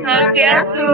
Swastiastu.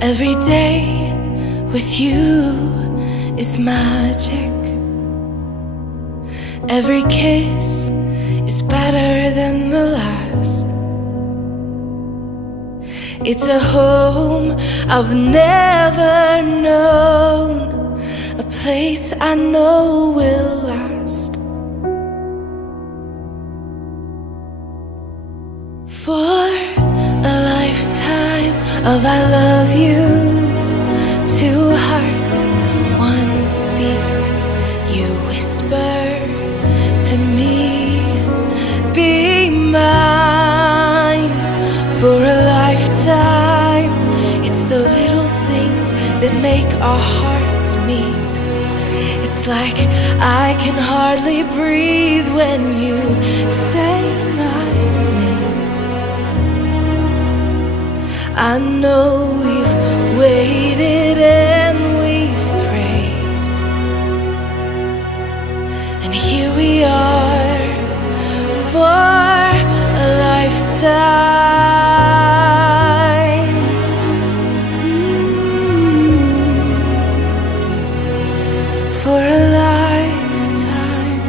Every day with you is magic. Every kiss is better than the last. It's a home I've never known, a place I know will last. For a lifetime of I love yous, two hearts, one beat. You whisper to me, be mine. For a lifetime, it's the little things that make our hearts meet. It's like I can hardly breathe when you say my name. I know we've waited and we've prayed, and here we are for a lifetime. For a lifetime.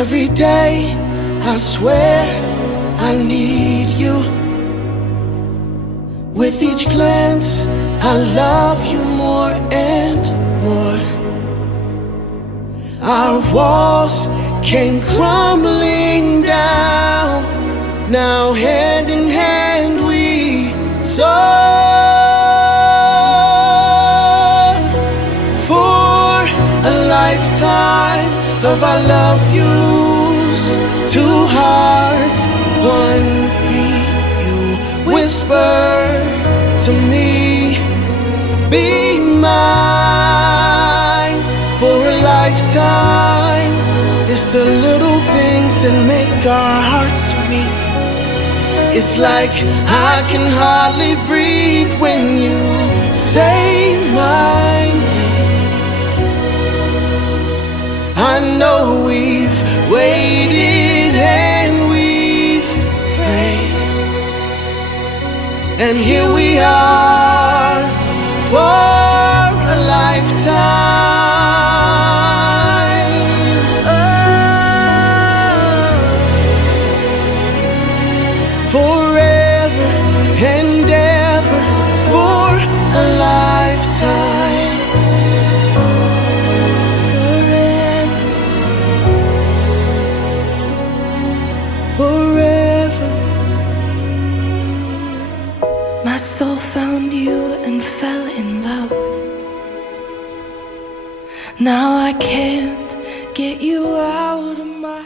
Every day I swear I need you. With each glance, I love you more and more. Our walls came crumbling down. Now hand in hand we soar. For a lifetime of I love yous, two hearts, one beat. You whisper to me, be mine. For a lifetime, it's the little things that make our hearts meet. It's like I can hardly breathe when you say my name. I know we've waited and we've prayed, and here we are for a lifetime. Oh, forever and ever, for a lifetime. Forever, forever. My soul found you and fell in love. Now I can't get you out of my